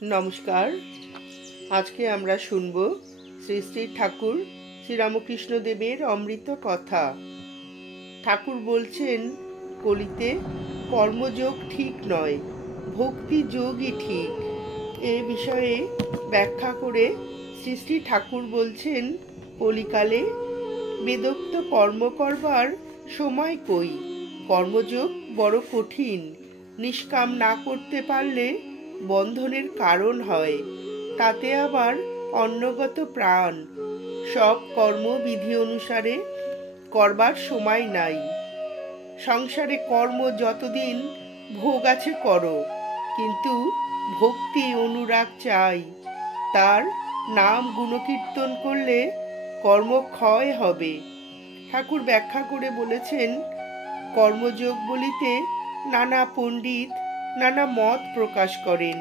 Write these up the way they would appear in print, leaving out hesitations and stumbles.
নমস্কার। আজকে আমরা শুনব শ্রী শ্রী ঠাকুর শ্রীরামকৃষ্ণদেবের অমৃত কথা। ঠাকুর বলছেন, কলিতে কর্মযোগ ঠিক নয়, ভক্তি যোগই ঠিক। এ বিষয়ে ব্যাখ্যা করে শ্রী শ্রী ঠাকুর বলছেন, কলিকালে বেদোক্ত কর্ম করবার সময় কই, কর্মযোগ বড় কঠিন, নিষ্কাম না করতে পারলে বন্ধনের কারণ হয়, তাতে আবার অন্নগত প্রাণ। সব কর্ম বিধি অনুসারে করবার সময় নাই। সংসারে কর্ম যতদিন ভোগ আছে করো, কিন্তু ভক্তি অনুরাগ চাই। তার নাম গুণকীর্তন করলে কর্ম ক্ষয় হবে। ঠাকুর ব্যাখ্যা করে বলেছেন, কর্মযোগ বলিতে নানা পণ্ডিত নানা মত প্রকাশ করেন।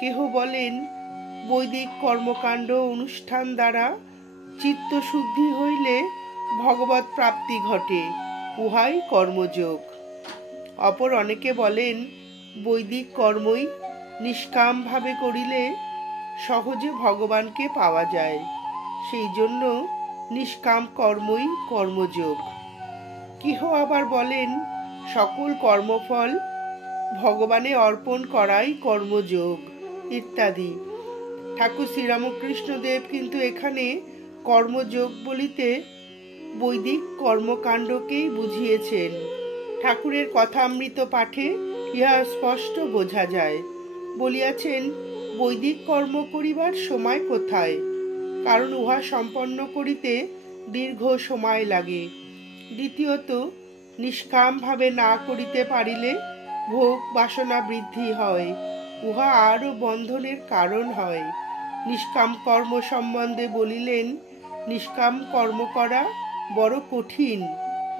কেহ বলেন বৈদিক কর্মকাণ্ড অনুষ্ঠান দ্বারা চিত্তশুদ্ধি হইলে ভগবৎ প্রাপ্তি ঘটে, উহাই কর্মযোগ। অপর অনেকে বলেন বৈদিক কর্মই নিষ্কাম ভাবে করিলে সহজে ভগবানকে পাওয়া যায়, সেই জন্য নিষ্কাম কর্মই কর্মযোগ। কেহ আবার বলেন সকল কর্মফল ভগবানে অর্পণ করাই কর্মযোগ ইত্যাদি। ঠাকুর শ্রীরামকৃষ্ণদেব কিন্তু এখানে কর্মযোগ বলিতে বৈদিক কর্মকাণ্ডকেই বুঝিয়েছেন। ঠাকুরের কথামৃত পাঠে ইহা স্পষ্ট বোঝা যায়। বলিয়াছেন, বৈদিক কর্ম করিবার সময় কোথায়? কারণ উহা সম্পন্ন করিতে দীর্ঘ সময় লাগে। দ্বিতীয়ত, নিষ্কাম ভাবে না করিতে পারিলে ভোগ বাসনা বৃদ্ধি হয়, উহা আরও বন্ধনের কারণ হয়। নিষ্কাম কর্ম সম্বন্ধে বলিলেন, নিষ্কাম কর্ম করা বড় কঠিন।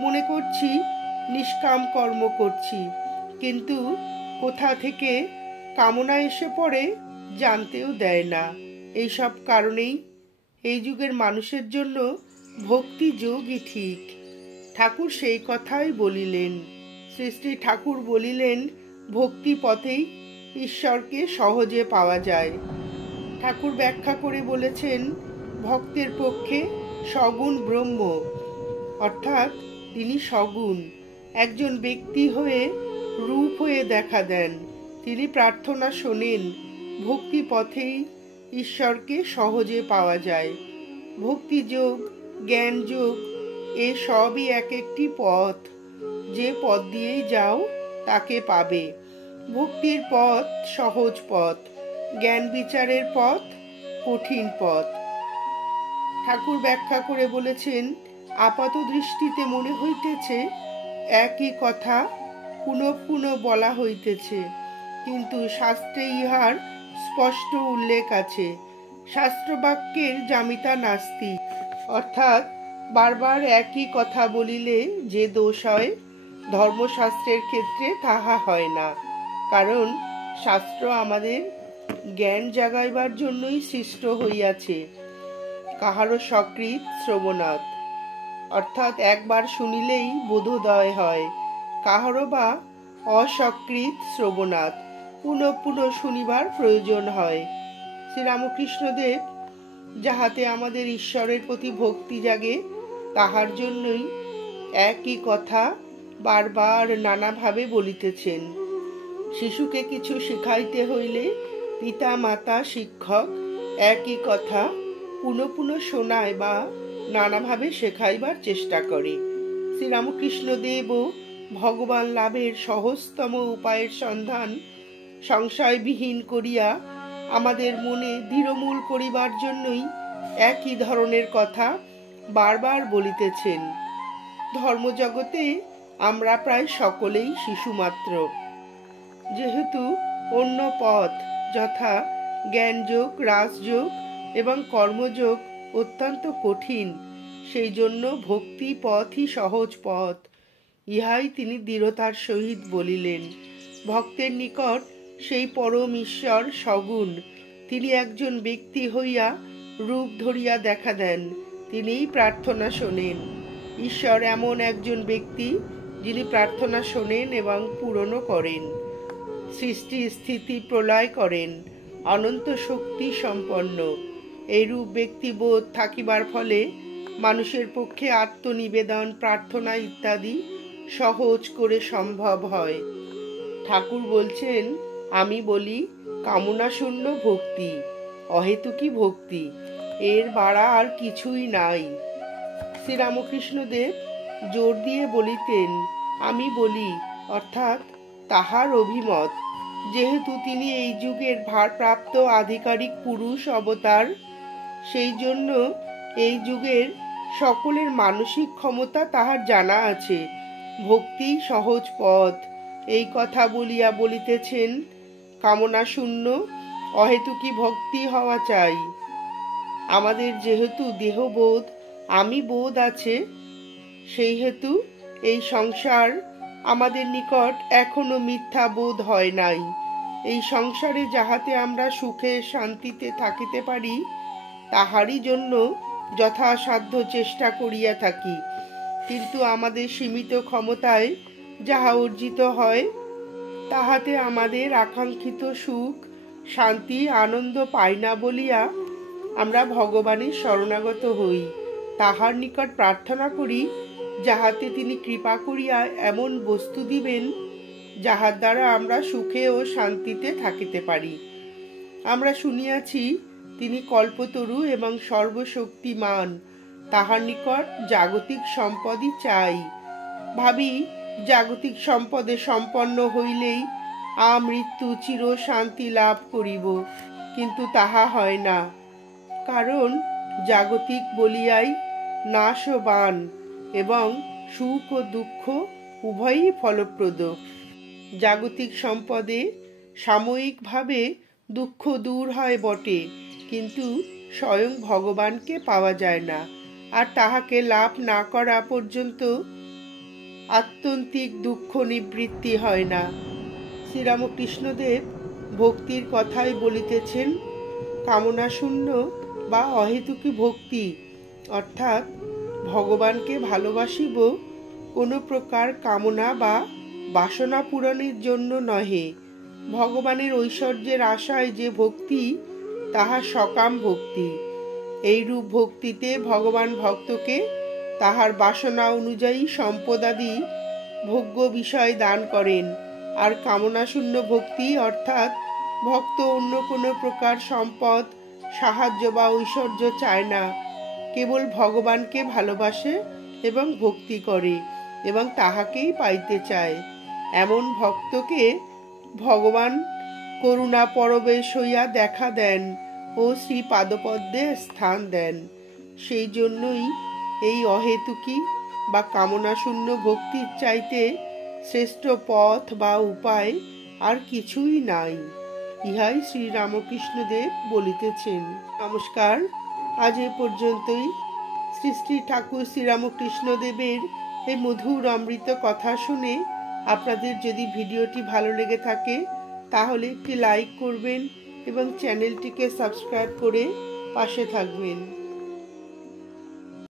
মনে করছি নিষ্কাম কর্ম করছি, কিন্তু কোথা থেকে কামনা এসে পড়ে জানতেও দেয় না। এইসব কারণেই এই যুগের মানুষের জন্য ভক্তি যোগই ঠিক। ঠাকুর সেই কথাই বলিলেন। শ্রী শ্রী ঠাকুর বলিলেন, ভক্তি পথেই ঈশ্বরকে সহজে পাওয়া যায়। ঠাকুর ব্যাখ্যা করে বলেছেন, ভক্তের পক্ষে সগুণ ব্রহ্ম, অর্থাৎ তিনি সগুণ। একজন ব্যক্তি হয়ে রূপ হয়ে দেখা দেন, তিনি প্রার্থনা শোনেন। ভক্তি পথেই ঈশ্বরকে সহজে পাওয়া যায়। ভক্তি যোগ, জ্ঞান যোগ, এ সবই এক একটি পথ। যে পথ দিয়েই যাও তাকে পাবে। ভক্তির পথ সহজ পথ, জ্ঞান বিচারের পথ কঠিন পথ। ঠাকুর ব্যাখ্যা করে বলেছেন, আপাত দৃষ্টিতে মনে হইতেছে একই কথা পুনঃ পুনঃ বলা হইতেছে, কিন্তু শাস্ত্রে ইহার স্পষ্ট উল্লেখ আছে। শাস্ত্রবাক্যের জামিতা নাস্তি, অর্থাৎ বারবার একই কথা বলিলে যে দোষ হয়, ধর্মশাস্ত্রের ক্ষেত্রে তাহা হয় না। কারণ শাস্ত্র আমাদের জ্ঞান জাগাইবার জন্যই সৃষ্ট হইয়াছে। কাহারও সকৃত শ্রবণাৎ, অর্থাৎ একবার শুনিলেই বোধোদয় হয়। কাহারও বা অসকৃত শ্রবণাৎ, পুনঃ পুনঃ শুনিবার প্রয়োজন হয়। শ্রীরামকৃষ্ণদেব যাহাতে আমাদের ঈশ্বরের প্রতি ভক্তি জাগে, তাহার জন্যই একই কথা বারবার নানাভাবে বলিতেছেন। শিশুকে কিছু শিখাইতে হইলে পিতা মাতা শিক্ষক একই কথা পুনঃ পুনঃ শোনায় বা নানাভাবে শেখাইবার চেষ্টা করে। শ্রীরামকৃষ্ণদেবও ভগবান লাভের সহজতম উপায়ের সন্ধান সংশয়বিহীন করিয়া আমাদের মনে দৃঢ়মূল করিবার জন্যই একই ধরনের কথা বারবার বলিতেছেন। ধর্মজগতে আমরা প্রায় সকলেই শিশুমাত্র। যেহেতু অন্য পথ যথা জ্ঞানযোগ, রাজযোগ এবং কর্মযোগ অত্যন্ত কঠিন, সেই জন্য ভক্তি পথই সহজ পথ। ইহাই তিনি দৃঢ়তার সহিত বলিলেন। ভক্তের নিকট সেই পরম ঈশ্বর সগুণ। তিনি একজন ব্যক্তি হইয়া রূপ ধরিয়া দেখা দেন, তিনিই প্রার্থনা শোনেন। ঈশ্বর এমন একজন ব্যক্তি যিনি প্রার্থনা শোনেন এবং পূরণও করেন, সৃষ্টি স্থিতি প্রলয় করেন। অনন্ত শক্তি সম্পন্ন। এইরূপ ব্যক্তিবোধ থাকিবার ফলে মানুষের পক্ষে আত্মনিবেদন, প্রার্থনা ইত্যাদি সহজ করে সম্ভব হয়। ঠাকুর বলছেন, আমি বলি কামনা শূন্য ভক্তি, অহেতুকী ভক্তি, এর বাড়া আর কিছুই নাই। শ্রীরামকৃষ্ণদেব জোর দিয়ে বলিতেন, আমি বলি, অর্থাৎ তাহার অভিমত, যেহেতু তিনি এই যুগের ভারপ্রাপ্ত আধিকারিক পুরুষ অবতার, সেই জন্য এই যুগের সকলের মানসিক ক্ষমতা তাহার জানা আছে। ভক্তি সহজ পথ, এই কথা বলিয়া বলিতেছেন কামনা শূন্য অহেতুকী ভক্তি হওয়া চাই। আমাদের যেহেতু দেহবোধ, আমি বোধ আছে, সেই হেতু এই সংসার আমাদের নিকট এখনো মিথ্যা বোধ হয় নাই। এই সংসারে যাহাতে আমরা সুখে শান্তিতে থাকিতে পারি, তাহারই জন্য যথাসাধ্য চেষ্টা করিয়া থাকি। কিন্তু আমাদের সীমিত ক্ষমতায় যাহা অর্জিত হয়, তাহাতে আমাদের আকাঙ্ক্ষিত সুখ, শান্তি, আনন্দ পাই না বলিয়া আমরা ভগবানের শরণাগত হই। তাহার নিকট প্রার্থনা করি, যাহাতে তিনি কৃপা করিয়া এমন বস্তু দিবেন, যাহার দ্বারা আমরা সুখে ও শান্তিতে থাকিতে পারি। আমরা শুনিয়াছি তিনি কল্পতরু এবং সর্বশক্তিমান, তাহার নিকট জাগতিক সম্পদই চাই। ভাবি, জাগতিক সম্পদে সম্পন্ন হইলেই আমৃত্যু চির শান্তি লাভ করিব, কিন্তু তাহা হয় না। কারণ জাগতিক বলিয়াই নাশবান এবং সুখ ও দুঃখ উভয়ই ফলপ্রদ। জাগতিক সম্পদে সাময়িকভাবে দুঃখ দূর হয় বটে, কিন্তু স্বয়ং ভগবানকে পাওয়া যায় না, আর তাহাকে লাভ না করা পর্যন্ত আত্যন্তিক দুঃখ নিবৃত্তি হয় না। শ্রীরামকৃষ্ণদেব ভক্তির কথাই বলিতেছেন কামনা শূন্য বা অহেতুকী ভক্তি, অর্থাৎ ভগবানকে ভালোবাসিব কোনো প্রকার কামনা বা বাসনা পূরণের জন্য নহে। ভগবানের ঐশ্বর্যের আশায় যে ভক্তি, তাহা সকাম ভক্তি। এইরূপ ভক্তিতে ভগবান ভক্তকে তাহার বাসনা অনুযায়ী সম্পদাদি ভোগ্য বিষয় দান করেন। আর কামনা শূন্য ভক্তি অর্থাৎ ভক্ত অন্য কোনো প্রকার সম্পদ, সাহায্য বা ঐশ্বর্য চায় না, কেবল ভগবানকে ভালোবাসে এবং ভক্তি করে এবং তাহাকেই পাইতে চায়। এমন ভক্তকে ভগবান করুণা পরবেশ হইয়া দেখা দেন ও শ্রী পাদপদ্মে স্থান দেন। সেই জন্যই এই অহেতুকী বা কামনা শূন্য ভক্তির চাইতে শ্রেষ্ঠ পথ বা উপায় আর কিছুই নাই। ইহাই শ্রীরামকৃষ্ণদেব বলিতেছেন। নমস্কার, আজ এ পর্যন্তই। শ্রী শ্রী ঠাকুর শ্রীরামকৃষ্ণদেবের এই মধুর অমৃত কথা শুনে আপনাদের যদি ভিডিওটি ভালো লেগে থাকে, তাহলে একটি লাইক করবেন এবং চ্যানেলটিকে সাবস্ক্রাইব করে পাশে থাকবেন।